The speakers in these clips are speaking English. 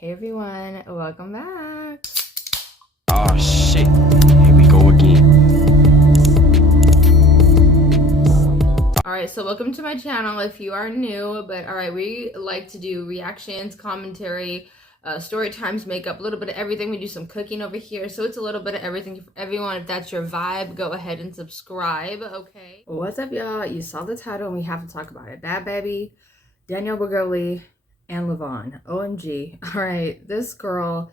Hey everyone, welcome back. Oh shit, here we go again. Alright, so welcome to my channel if you are new, but alright, we like to do reactions, commentary, story times, makeup, a little bit of everything. We do some cooking over here, so it's a little bit of everything for everyone. If that's your vibe, go ahead and subscribe, okay? What's up, y'all? You saw the title and we have to talk about it. Bad Baby, Danielle Bergoli, and Levon. OMG. Alright, this girl,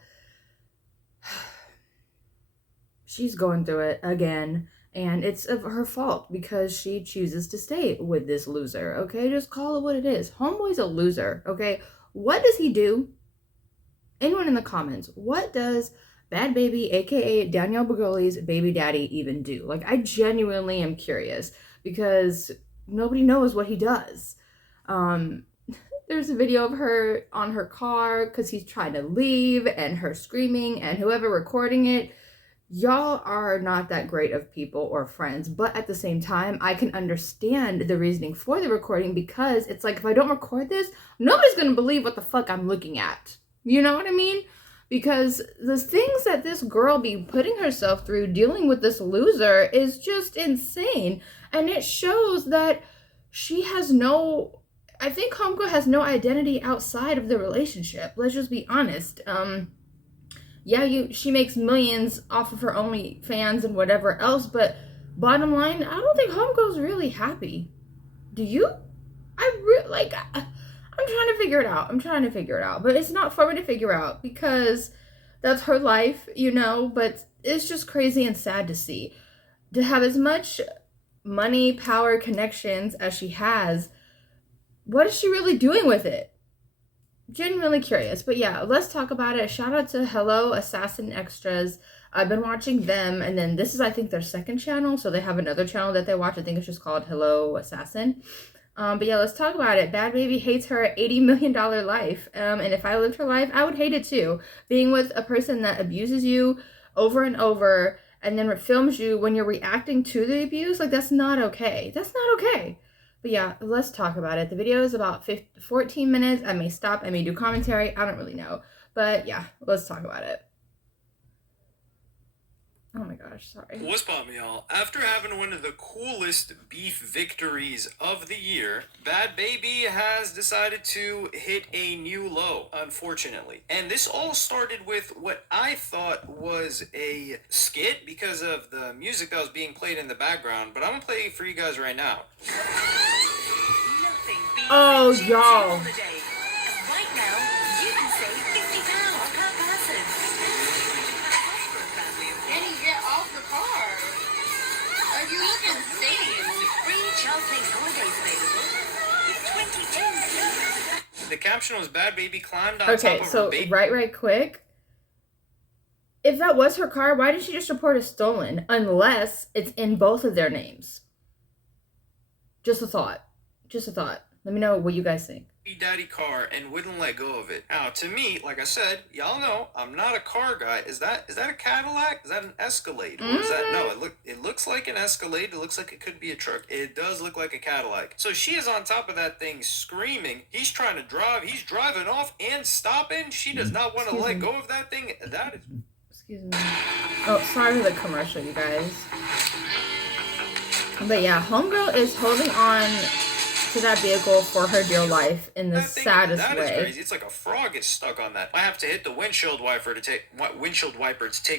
she's going through it again. And it's of her fault because she chooses to stay with this loser, okay? Just call it what it is. Homeboy's a loser, okay? What does he do? Anyone in the comments, what does Bad Baby, aka Danielle Bergoli's baby daddy, even do? Like, I genuinely am curious because nobody knows what he does. There's a video of her on her car because he's trying to leave and her screaming, and whoever recording it, y'all are not that great of people or friends. But at the same time, I can understand the reasoning for the recording because it's like, if I don't record this, nobody's gonna believe what the fuck I'm looking at. You know what I mean? Because the things that this girl be putting herself through dealing with this loser is just insane. And it shows that she has no, I think homegirl has no identity outside of the relationship. Let's just be honest. Yeah, she makes millions off of her OnlyFans and whatever else, but bottom line, I don't think homegirl's really happy. Do you? I'm trying to figure it out. But it's not for me to figure out because that's her life, you know, but it's just crazy and sad to see. To have as much money, power, connections as she has, what is she really doing with it? Genuinely curious. But yeah, let's talk about it. Shout out to Hello Assassin Extras. I've been watching them, and then this is, I think, their second channel, so they have another channel that they watch. I think it's just called Hello Assassin. But yeah, let's talk about it. Bad Baby hates her $80 million life, and if I lived her life, I would hate it too. Being with a person that abuses you over and over and then films you when you're reacting to the abuse, like, that's not okay. That's not okay. But yeah, let's talk about it. The video is about 14 minutes. I may stop, I may do commentary, I don't really know. But yeah, let's talk about it. Oh my gosh, sorry. What's poppin', y'all? After having one of the coolest beef victories of the year, Bad Baby has decided to hit a new low, unfortunately. And this all started with what I thought was a skit because of the music that was being played in the background, but I'm gonna play it for you guys right now. Oh, y'all. The caption was Bad Baby climbed on Okay, top of so her baby. right quick. If that was her car, why did she just report it stolen? Unless it's in both of their names. Just a thought. Just a thought. Let me know what you guys think. Daddy car and wouldn't let go of it. Now, to me, like I said, y'all know I'm not a car guy. Is that a Cadillac? Is that an Escalade? Or is that, no, it looks like an Escalade. It looks like it could be a truck. It does look like a Cadillac. So she is on top of that thing screaming. He's trying to drive. He's driving off and stopping. She does not want to let go of that thing. That is... Excuse me. Oh, sorry for the commercial, you guys. But yeah, homegirl is holding on to that vehicle for her dear life in the saddest way. That is crazy. It's like a frog gets stuck on that. I have to hit the windshield wiper to take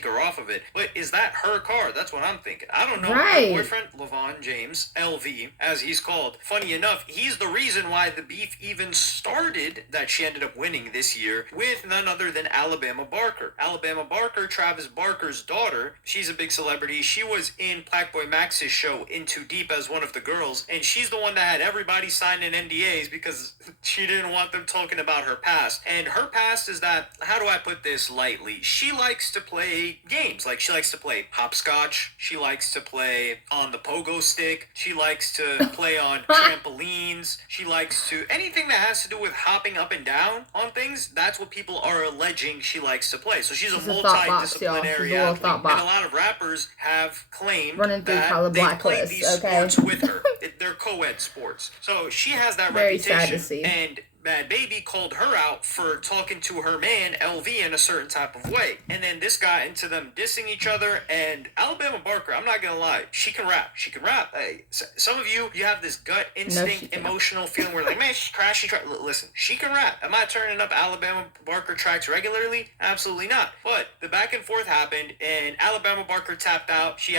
her off of it. But is that her car? That's what I'm thinking. I don't know. Right. Her boyfriend, Levon James, LV, as he's called. Funny enough, he's the reason why the beef even started, that she ended up winning this year with none other than Alabama Barker. Alabama Barker, Travis Barker's daughter. She's a big celebrity. She was in Blackboy Max's show In Too Deep as one of the girls, and she's the one that had everybody signing NDAs because she didn't want them talking about her past. And her past is that, how do I put this lightly? She likes to play games. Like, she likes to play hopscotch. She likes to play on the pogo stick. She likes to play on trampolines. She likes to, anything that has to do with hopping up and down on things, that's what people are alleging she likes to play. So she's a multidisciplinary athlete. And a lot of rappers have claimed that they've played these sports with her. They're co-ed sports. So she has that reputation. Very sad to see. And Bad Baby called her out for talking to her man LV in a certain type of way, and then this got into them dissing each other. And Alabama Barker, I'm not gonna lie, she can rap. She can rap. Hey, some of you have this gut instinct, emotional feeling where like, man, she's trash. Listen, she can rap. Am I turning up Alabama Barker tracks regularly? Absolutely not. But the back and forth happened, and Alabama Barker tapped out. They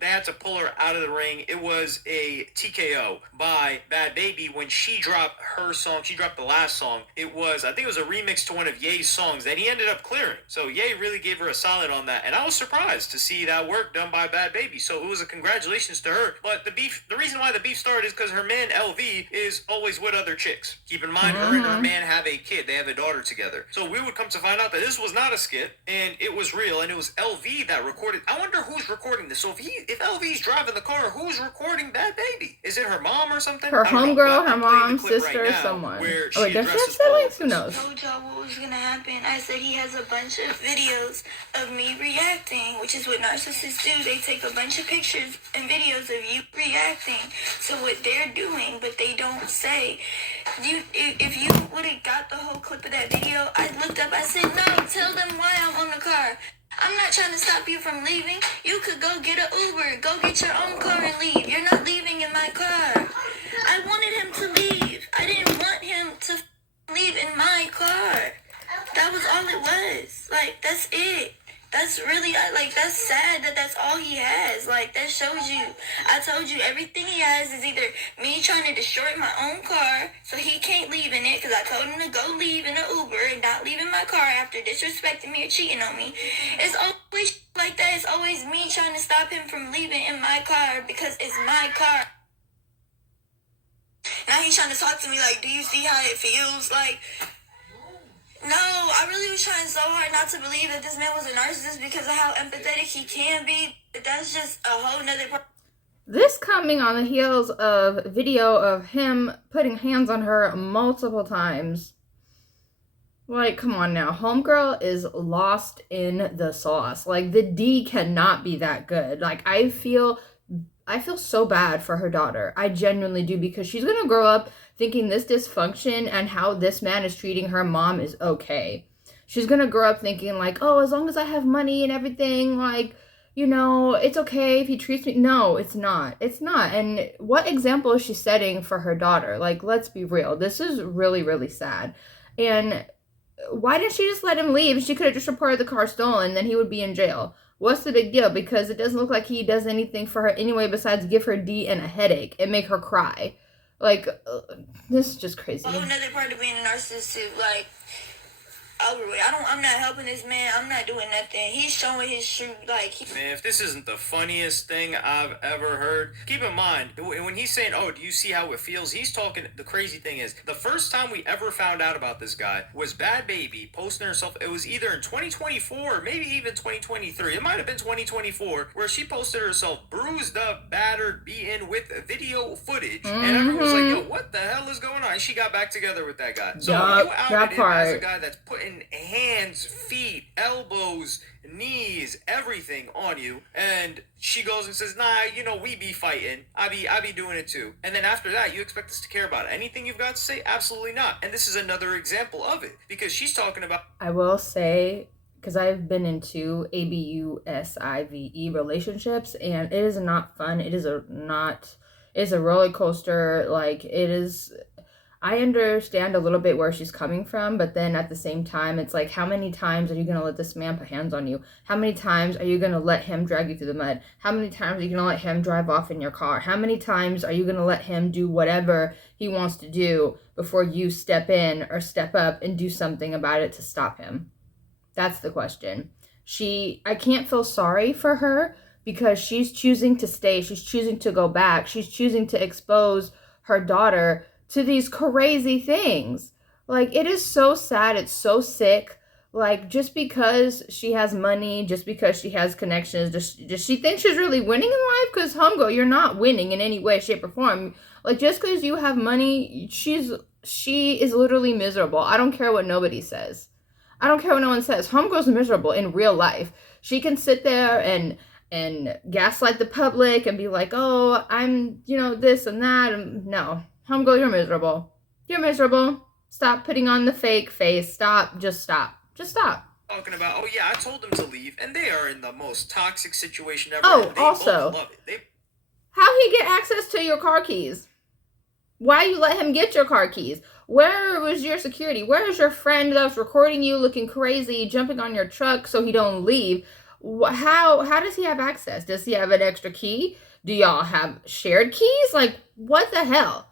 had to pull her out of the ring. It was a TKO by Bad Baby when she dropped her song. She dropped the last song. I think it was a remix to one of Ye's songs that he ended up clearing. So Ye really gave her a solid on that, and I was surprised to see that work done by Bad Baby. So it was a congratulations to her. But the reason why the beef started is because her man LV is always with other chicks. Keep in mind, her and her man have a kid. They have a daughter together. So we would come to find out that this was not a skit, and it was real, and it was LV that recorded. I wonder who's recording this. So if LV's driving the car, who's recording Bad Baby? Is it her mom or something? Her homegirl, her mom, sister, someone. Oh, wait, does she have siblings? Who knows? I told y'all what was gonna happen. I said he has a bunch of videos of me reacting, which is what narcissists do. They take a bunch of pictures and videos of you reacting. So what they're doing, but they don't say. If you would have got the whole clip of that video, I looked up, I said, no, tell them why I'm on the car. I'm not trying to stop you from leaving. You could go get an Uber, go get your own car and leave. You're not leaving in my car. I wanted him to leave. I didn't want him to leave in my car. That was all it was. Like, that's it. That's really, that's sad that that's all he has. Like, that shows you. I told you everything he has is either me trying to destroy my own car so he can't leave in it because I told him to go leave in an Uber and not leave in my car after disrespecting me or cheating on me. It's always like that. It's always me trying to stop him from leaving in my car because it's my car. Now he's trying to talk to me like, do you see how it feels? Like, no, I really was trying so hard not to believe that this man was a narcissist because of how empathetic he can be. But that's just a whole nother. This coming on the heels of video of him putting hands on her multiple times. Like, come on now. Homegirl is lost in the sauce. Like, the D cannot be that good. Like, I feel so bad for her daughter. I genuinely do, because she's going to grow up thinking this dysfunction and how this man is treating her mom is okay. She's going to grow up thinking like, oh, as long as I have money and everything, like, you know, it's okay if he treats me. No, it's not. It's not. And what example is she setting for her daughter? Like, let's be real. This is really, really sad. And why didn't she just let him leave? She could have just reported the car stolen, then he would be in jail. What's the big deal? Because it doesn't look like he does anything for her anyway besides give her D and a headache and make her cry. Like, this is just crazy. A whole another part of being a narcissist too. Like, over with. I'm not helping this man. I'm not doing nothing. He's showing his truth. Like, man, if this isn't the funniest thing I've ever heard, keep in mind, when he's saying, oh, do you see how it feels? He's talking, the crazy thing is, the first time we ever found out about this guy was Bad Baby posting herself. It was either in 2024 or maybe even 2023. It might have been 2024, where she posted herself bruised up, battered, beaten with video footage. And everyone was like, yo, what the hell is going on? And she got back together with that guy. So you outed him as a guy that's putting hands, feet, elbows, knees, everything on you, and she goes and says, nah, you know, we be fighting. I be doing it too. And then after that, you expect us to care about anything you've got to say? Absolutely not. And this is another example of it, because she's talking about... I will say, because I've been into ABUSIVE relationships, and it is not fun. It's a roller coaster. Like, it is... I understand a little bit where she's coming from, but then at the same time, it's like, how many times are you going to let this man put hands on you? How many times are you going to let him drag you through the mud? How many times are you going to let him drive off in your car? How many times are you going to let him do whatever he wants to do before you step in or step up and do something about it to stop him? That's the question. I can't feel sorry for her because she's choosing to stay. She's choosing to go back. She's choosing to expose her daughter to these crazy things. Like, it is so sad. It's so sick. Like, just because she has money, just because she has connections, does she think she's really winning in life? Because, homegirl, you're not winning in any way, shape, or form. Like, just because you have money, she is literally miserable. I don't care what nobody says. I don't care what no one says. Homegirl's miserable in real life. She can sit there and gaslight the public and be like, oh, I'm, you know, this and that. And no. Homegirl, you're miserable. You're miserable. Stop putting on the fake face. Stop. Just stop. Just stop. Talking about, oh yeah, I told them to leave, and they are in the most toxic situation ever. Oh, and they also, both love it. how he get access to your car keys? Why you let him get your car keys? Where was your security? Where is your friend that was recording you looking crazy, jumping on your truck so he don't leave? How does he have access? Does he have an extra key? Do y'all have shared keys? Like, what the hell?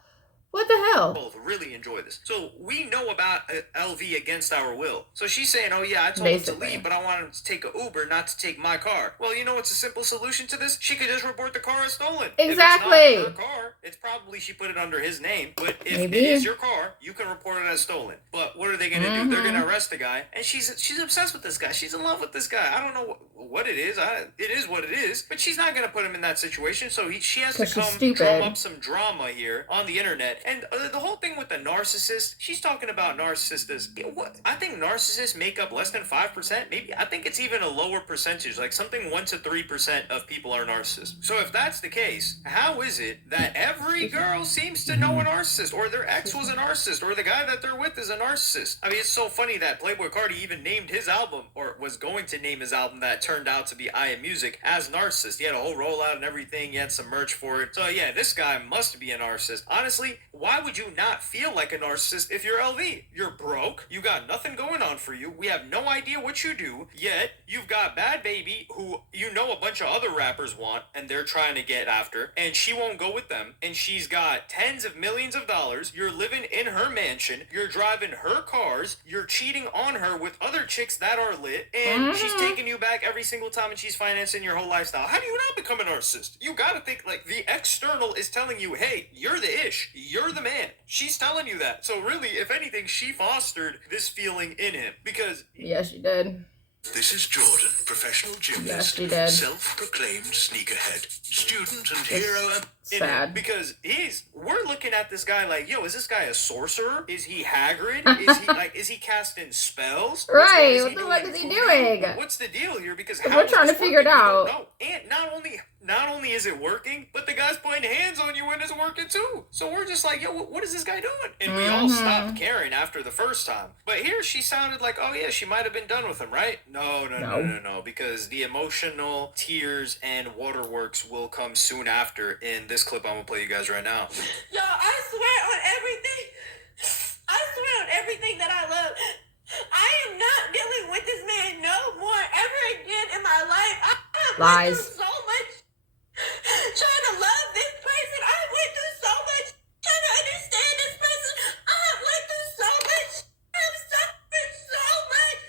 What the hell? Both really enjoy this. So we know about LV against our will. So she's saying, oh yeah, I told him to leave, but I want him to take an Uber, not to take my car. Well, you know what's a simple solution to this? She could just report the car as stolen. Exactly. If it's not her car, it's probably she put it under his name. But if it is your car, you can report it as stolen. But what are they going to do? They're going to arrest the guy. And she's obsessed with this guy. She's in love with this guy. I don't know what it is. It is what it is. But she's not going to put him in that situation. So she has to drum up some drama here on the internet. And the whole thing with the narcissist, she's talking about narcissists. What? I think narcissists make up less than 5%. Maybe I think it's even a lower percentage, like something 1 to 3% of people are narcissists. So if that's the case, how is it that every girl seems to know a narcissist, or their ex was a narcissist, or the guy that they're with is a narcissist? I mean, it's so funny that Playboi Carti even named his album, or was going to name his album that turned out to be I Am Music, as Narcissist. He had a whole rollout and everything. He had some merch for it. So yeah, this guy must be a narcissist. Honestly, why would you not feel like a narcissist if you're LV? You're broke. You got nothing going on for you. We have no idea what you do. Yet you've got Bad Baby, who you know a bunch of other rappers want, and they're trying to get after, and she won't go with them. And she's got tens of millions of dollars. You're living in her mansion. You're driving her cars. You're cheating on her with other chicks that are lit, and she's taking you back every single time, and she's financing your whole lifestyle. How do you not become a narcissist? You gotta think, like, the external is telling you, hey, you're the ish. You're the man. She's telling you that. So really, if anything, she fostered this feeling in him, because... Yes, she did. This is Jordan, professional gymnast, Yes, she did. self-proclaimed sneakerhead, student and hero. Sad. Because we're looking at this guy like, yo, is this guy a sorcerer? Is he Hagrid? Is he casting spells? Right, what the fuck is he doing? What's the deal here? Because we're trying to figure it out. No. And not only is it working, but the guy's putting hands on you and it's working too. So we're just like, yo, what is this guy doing? And we all stopped caring after the first time. But here she sounded like, oh yeah, she might have been done with him, right? No, because the emotional tears and waterworks will come soon after in this clip I'm gonna play you guys right now. Y'all, I swear on everything. I swear on everything that I love. I am not dealing with this man no more ever again in my life. I have went through so much trying to love this person. I went through so much trying to understand this person. I have went through so much. I have suffered so much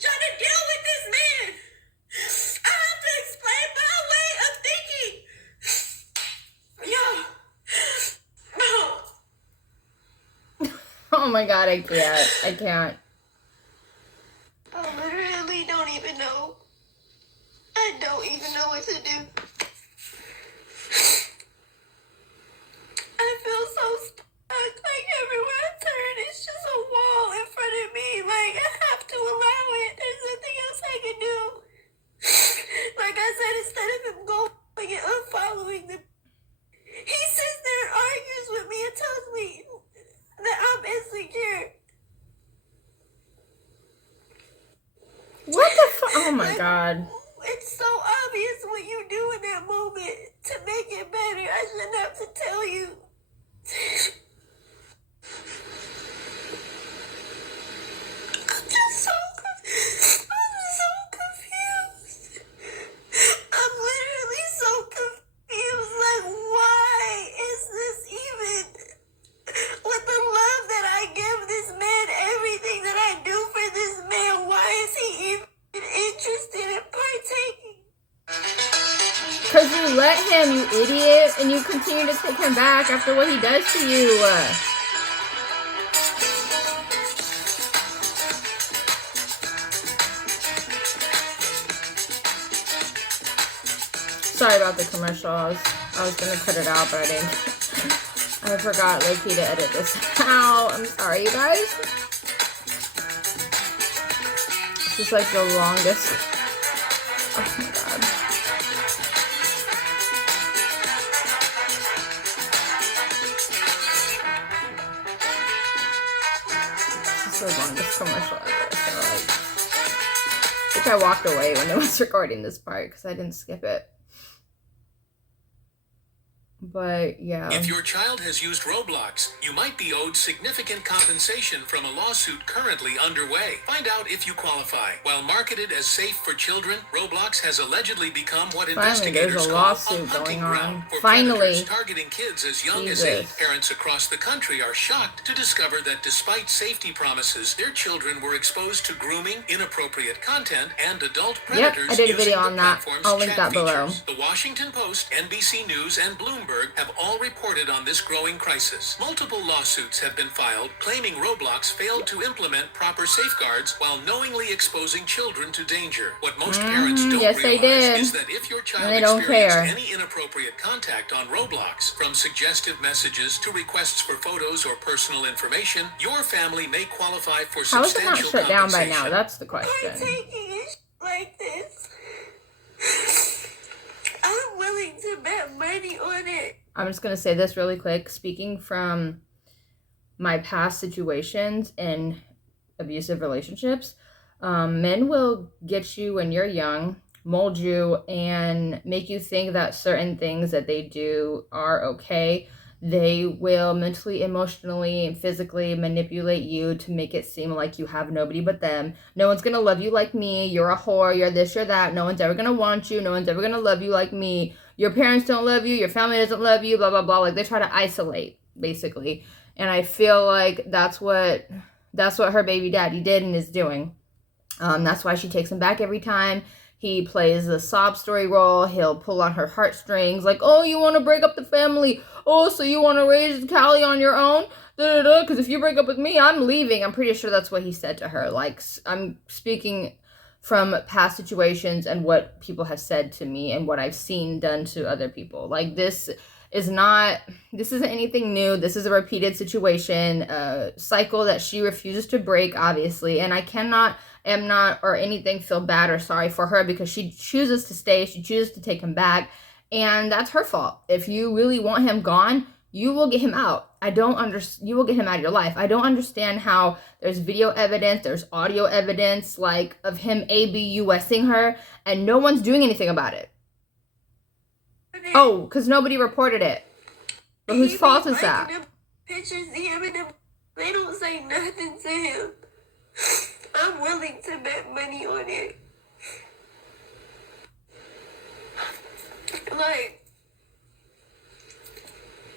trying to deal with this man. I have to explain my way of thinking. Yo. No. Oh my god, I can't. I literally don't even know. I don't even know what to do. I feel so stuck. Like everywhere I turn, it's just a wall in front of me. Like I have to allow it. There's nothing else I can do. Like I said, instead of him going and unfollowing them, he sits there and argues with me and tells me that I'm insecure. What the fuck? Oh my god. It's so obvious what you do in that moment to make it better. I shouldn't have to tell you. I'm just so confused. I'm literally so confused. Like, why is this even... With the love that I give this man, everything that I do for this man, why is he even interested in partaking? Because you let him, you idiot, and you continue to take him back after what he does to you. Sorry about the commercial. I was gonna cut it out, but I didn't. I forgot, Loki, to edit this out. I'm sorry, you guys. This is like the longest. Oh my god. commercial ever. So like, I think I walked away when I was recording this part because I didn't skip it. But yeah. If your child has used Roblox, you might be owed significant compensation from a lawsuit currently underway. Find out if you qualify. While marketed as safe for children, Roblox has allegedly become what investigators there's a call lawsuit a hunting going on. ground for Finally. predators targeting kids as young as 8. Jesus. Parents across the country are shocked to discover that despite safety promises, their children were exposed to grooming, inappropriate content, and adult predators. Yep, I did a using video the on that. platform's I'll link chat that below. features. The Washington Post, NBC News, and Bloomberg have all reported on this growing crisis. Multiple lawsuits have been filed claiming Roblox failed to implement proper safeguards while knowingly exposing children to danger. What most parents don't yes, they realize did. is that if your child They don't experienced care. any inappropriate contact on Roblox, from suggestive messages to requests for photos or personal information, your family may qualify for How is it not substantial shut down by now? compensation. That's the Why question. taking it like this? I'm willing to bet money on it. I'm just going to say this really quick. Speaking from my past situations in abusive relationships, men will get you when you're young, mold you, and make you think that certain things that they do are okay. They will mentally, emotionally, and physically manipulate you to make it seem like you have nobody but them. No one's going to love you like me. You're a whore. You're this, you're that. No one's ever going to want you. No one's ever going to love you like me. Your parents don't love you. Your family doesn't love you, blah, blah, blah. Like, they try to isolate, basically. And I feel like that's what her baby daddy did and is doing. That's why she takes him back every time. He plays the sob story role. He'll pull on her heartstrings like, oh, you want to break up the family? Oh, so you want to raise Callie on your own? Because if you break up with me, I'm leaving. I'm pretty sure that's what he said to her. Like, I'm speaking from past situations and what people have said to me and what I've seen done to other people. Like, this isn't anything new. This is a repeated situation, a cycle that she refuses to break, obviously. And I am not, or anything, feel bad or sorry for her because she chooses to stay. She chooses to take him back. And that's her fault. If you really want him gone, you will get him out. You will get him out of your life. I don't understand how there's video evidence, there's audio evidence, like, of him ABUSing her, and no one's doing anything about it. Oh, because nobody reported it. But whose fault is that? Pictures of him and they don't say nothing to him. I'm willing to bet money on it. Like,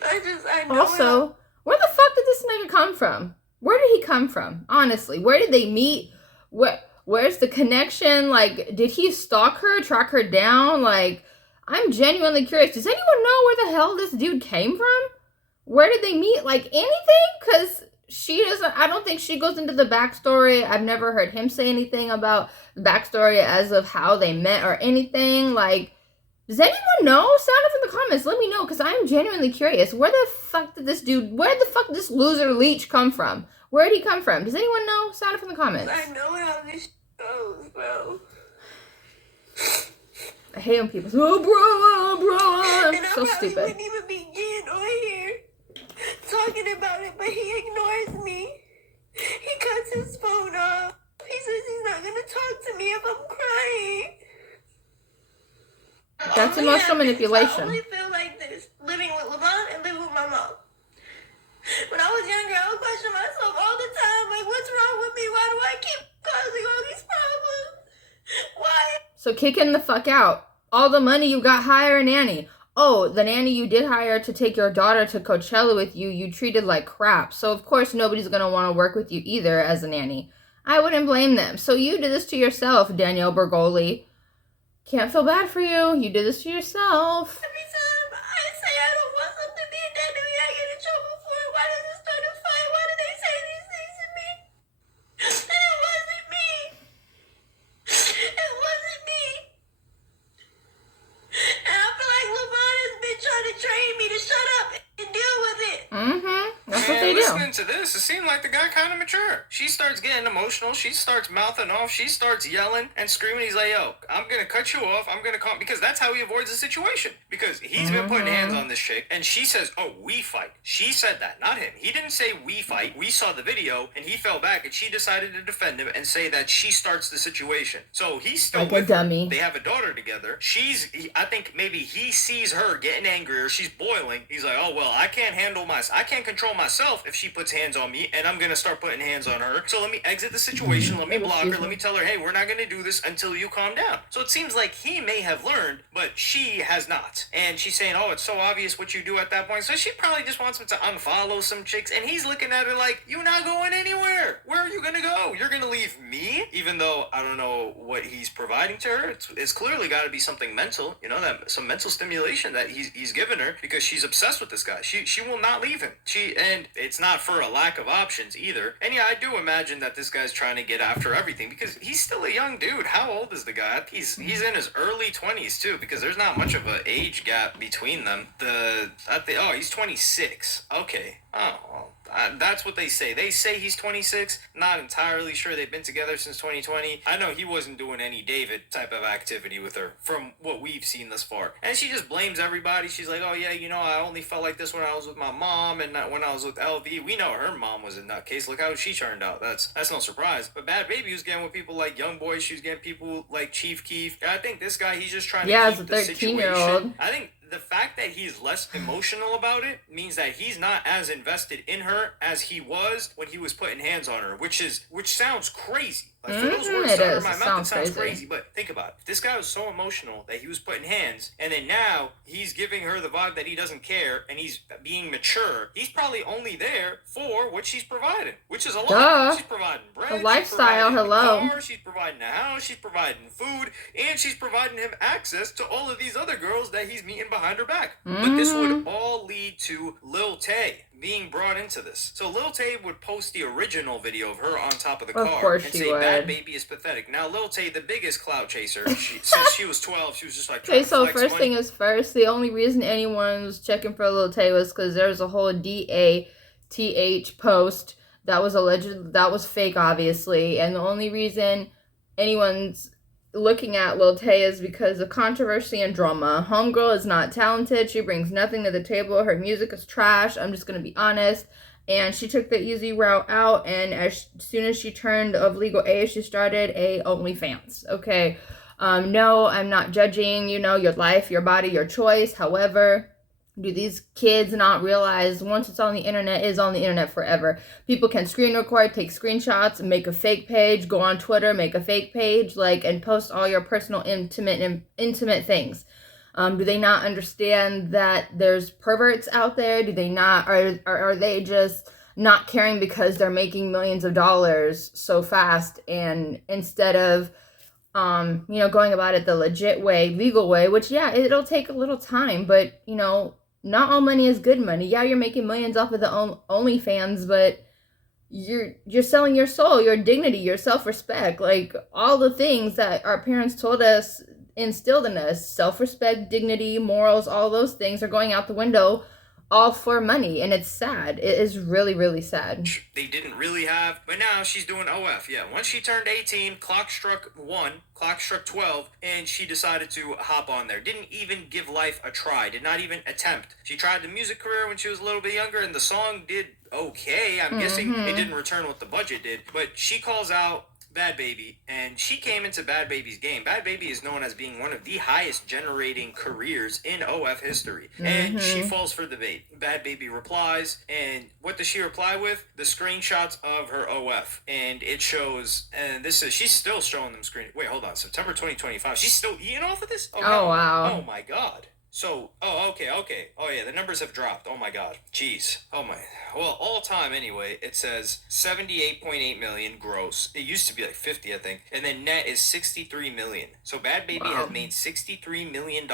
I know. Also, where the fuck did this nigga come from? Where did he come from? Honestly, where did they meet? Where's the connection? Like, did he stalk her, track her down? Like, I'm genuinely curious. Does anyone know where the hell this dude came from? Where did they meet? Like, anything? Because I don't think she goes into the backstory. I've never heard him say anything about the backstory as of how they met or anything. Like, does anyone know? Sound off in the comments. Let me know, because I'm genuinely curious. Where the fuck did this loser leech come from? Where did he come from? Does anyone know? Sound off in the comments. I know how this goes, bro. I hate when people say, oh, bro, And I so probably stupid. wouldn't even begin on here talking about it, but he ignores me. He cuts his phone off. He says he's not going to talk to me if I'm crying. That's Only emotional happens- manipulation. I only feel like this living with LeVon and living with my mom. When I was younger, I would question myself all the time, like, what's wrong with me? Why do I keep causing all these problems? Why? So kick him the fuck out. All the money you got, hire a nanny. Oh, the nanny you did hire to take your daughter to Coachella with you, you treated like crap. So of course nobody's going to want to work with you either as a nanny. I wouldn't blame them. So you did this to yourself, Danielle Bergoli. Can't feel bad for you. You did this to yourself. Every time I say I don't want something being done to me, I get in trouble for it. Why does it start a fight? Why do they say these things to me? And it wasn't me. It wasn't me. And I feel like LeVon has been trying to train me to shut up and deal with it. Mm-hmm. That's what they do. listening to this, it seemed like the guy kind of mature. She starts getting emotional. She starts mouthing off. She starts yelling and screaming. He's like, yo, I'm going to cut you off. I'm going to call, because that's how he avoids the situation. Because he's been putting hands on this chick, and she says, oh, we fight. She said that, not him. He didn't say we fight. We saw the video, and he fell back, and she decided to defend him and say that she starts the situation. So he's still like with a dummy. her. They have a daughter together. I think maybe he sees her getting angry, or she's boiling. He's like, oh, well, I can't control myself if she puts hands on me, and I'm going to start putting hands on her. So let me exit the situation. Let me block her. Let me tell her, hey, we're not going to do this until you calm down. So it seems like he may have learned, but she has not. And she's saying, oh, it's so obvious what you do at that point. So she probably just wants him to unfollow some chicks. And he's looking at her like, you're not going anywhere. Where are you going to go? You're going to leave me? Even though I don't know what he's providing to her. It's clearly got to be something mental, that some mental stimulation that he's given her, because she's obsessed with this guy. She will not leave him. And it's not for a lack of options either. And yeah, I do imagine that this guy's trying to get after everything, because he's still a young dude. How old is the guy? He's in his early 20s too, because there's not much of an age gap between them. He's 26. Okay. Oh, well, that's what they say. They say he's 26. Not entirely sure. They've been together since 2020. I know he wasn't doing any David type of activity with her from what we've seen thus far. And she just blames everybody. She's like, oh yeah, I only felt like this when I was with my mom and not when I was with LV. We know her mom was a nutcase. Look how she turned out. That's no surprise. But Bad Baby was getting with people like Young Boy. She was getting people like Chief Keef. I think this guy, he's just trying to keep the situation. 13-year-old. I think the fact that he's less emotional about it means that he's not as invested in her as he was when he was putting hands on her, which sounds crazy. Like, for those words out of my mouth, it sounds crazy. But think about it. If this guy was so emotional that he was putting hands, and then now he's giving her the vibe that he doesn't care, and he's being mature, he's probably only there for what she's providing, which is a lot. Duh. She's providing bread, A lifestyle, hello. car, she's providing a house, she's providing food, and she's providing him access to all of these other girls that he's meeting behind her back. But this would all lead to Lil Tay being brought into this. So Lil Tay would post the original video of her on top of the car and say Bad Baby is pathetic. Now Lil Tay, the biggest clout chaser, since she was 12, she was just like, okay, so first thing is first, the only reason anyone was checking for Lil Tay was because there was a whole DATH post that was alleged, that was fake, obviously, and the only reason anyone's looking at Lil Tay is because of controversy and drama. Homegirl is not talented. She brings nothing to the table. Her music is trash. I'm just going to be honest. And she took the easy route out, and as soon as she turned of legal age, she started a OnlyFans. Okay. No, I'm not judging, your life, your body, your choice. However, do these kids not realize once it's on the internet, it is on the internet forever? People can screen record, take screenshots, make a fake page, go on Twitter, make a fake page, and post all your personal intimate things. Do they not understand that there's perverts out there? Do they not, are they just not caring because they're making millions of dollars so fast, and instead of going about it the legit way, legal way, which, yeah, it'll take a little time, but, not all money is good money. Yeah, you're making millions off of the OnlyFans, but you're selling your soul, your dignity, your self-respect, all the things that our parents told us, instilled in us, self-respect, dignity, morals, all those things are going out the window, all for money, and it's sad. It is really, really sad. They didn't really have, but now she's doing OF. Yeah, once she turned 18, clock struck 1, clock struck 12, and she decided to hop on there. Didn't even give life a try. Did not even attempt. She tried the music career when she was a little bit younger, and the song did okay. I'm guessing it didn't return what the budget did, but she calls out Bad Baby, and she came into Bad Baby's game. Bad Baby is known as being one of the highest generating careers in OF history, and she falls for the bait. Bad Baby replies, and what does she reply with? The screenshots of her OF, and it shows, and she's still showing them wait, hold on, September 2025, she's still eating off of this? Oh, wow. Oh my god. So, okay. Oh, yeah, the numbers have dropped. Oh, my God. Jeez. Oh, my. Well, all time, anyway, it says 78.8 million gross. It used to be 50, I think. And then net is 63 million. So Bad Baby has made $63 million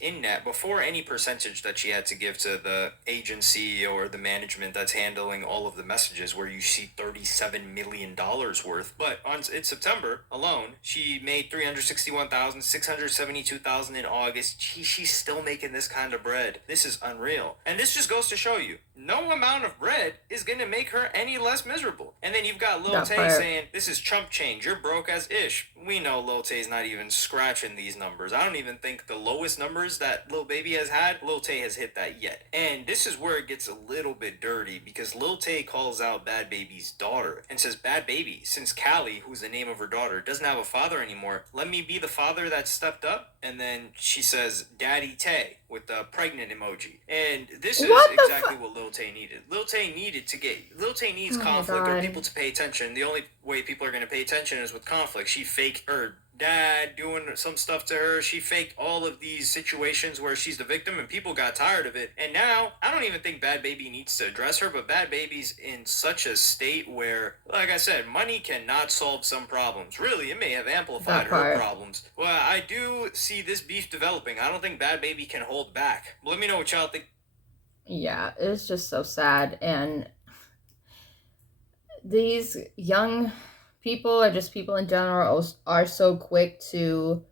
in net before any percentage that she had to give to the agency or the management that's handling all of the messages, where you see $37 million worth. But in September alone, she made $361,000, $672,000 in August. She's still making this kind of bread. This is unreal. And this just goes to show you, no amount of bread is going to make her any less miserable. And then you've got Lil That Tay part. saying, this is chump change, you're broke as ish. We know Lil Tay's not even scratching these numbers. I don't even think the lowest numbers that Lil Baby has had, Lil Tay has hit that yet. And this is where it gets a little bit dirty, because Lil Tay calls out Bad Baby's daughter and says, Bad Baby, since Callie, who's the name of her daughter, doesn't have a father anymore, let me be the father that stepped up. And then she says, Daddy Tay, with the pregnant emoji. And this is exactly what Lil Tay needed. Lil Tay needs conflict or people to pay attention. The only way people are going to pay attention is with conflict. She faked her dad doing some stuff to her. She faked all of these situations where she's the victim, and people got tired of it. And now, I don't even think Bad Baby needs to address her, but Bad Baby's in such a state where, like I said, money cannot solve some problems. Really, it may have amplified her problems. Well, I do see this beef developing. I don't think Bad Baby can hold back. Let me know what y'all think. Yeah, it's just so sad. And these young people, or just people in general, are so quick to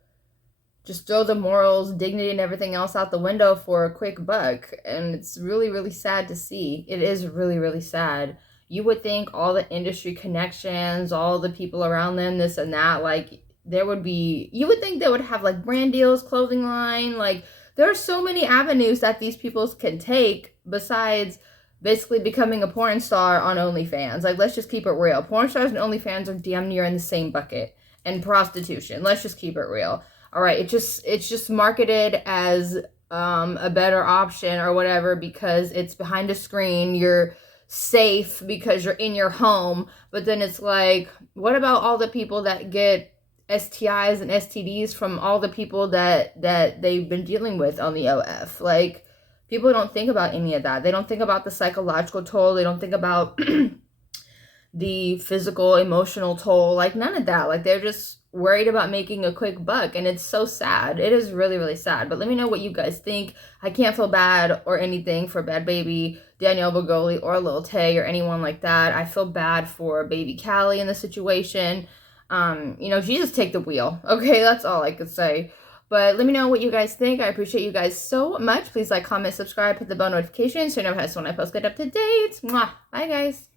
just throw the morals, dignity, and everything else out the window for a quick buck. And it's really, really sad to see. It is really, really sad. You would think all the industry connections, all the people around them, this and that, like, there would be, you would think they would have, like, brand deals, clothing line, like, there are so many avenues that these people can take besides basically becoming a porn star on OnlyFans. Like, let's just keep it real. Porn stars and OnlyFans are damn near in the same bucket. And prostitution. Let's just keep it real. All right, it's just marketed as a better option or whatever because it's behind a screen. You're safe because you're in your home. But then it's like, what about all the people that get STIs and STDs from all the people that they've been dealing with on the OF? Like, people don't think about any of that. They don't think about the psychological toll. They don't think about the physical, emotional toll. Like, none of that. Like, they're just worried about making a quick buck, and it's so sad. It is really, really sad. But let me know what you guys think. I can't feel bad or anything for Bad Baby, Danielle Bergoli, or Lil Tay, or anyone like that. I feel bad for baby Callie in the situation. Jesus, take the wheel. Okay, that's all I could say. But let me know what you guys think. I appreciate you guys so much. Please like, comment, subscribe, hit the bell notification so you never miss when I post. Get up to date. Mwah. Bye, guys.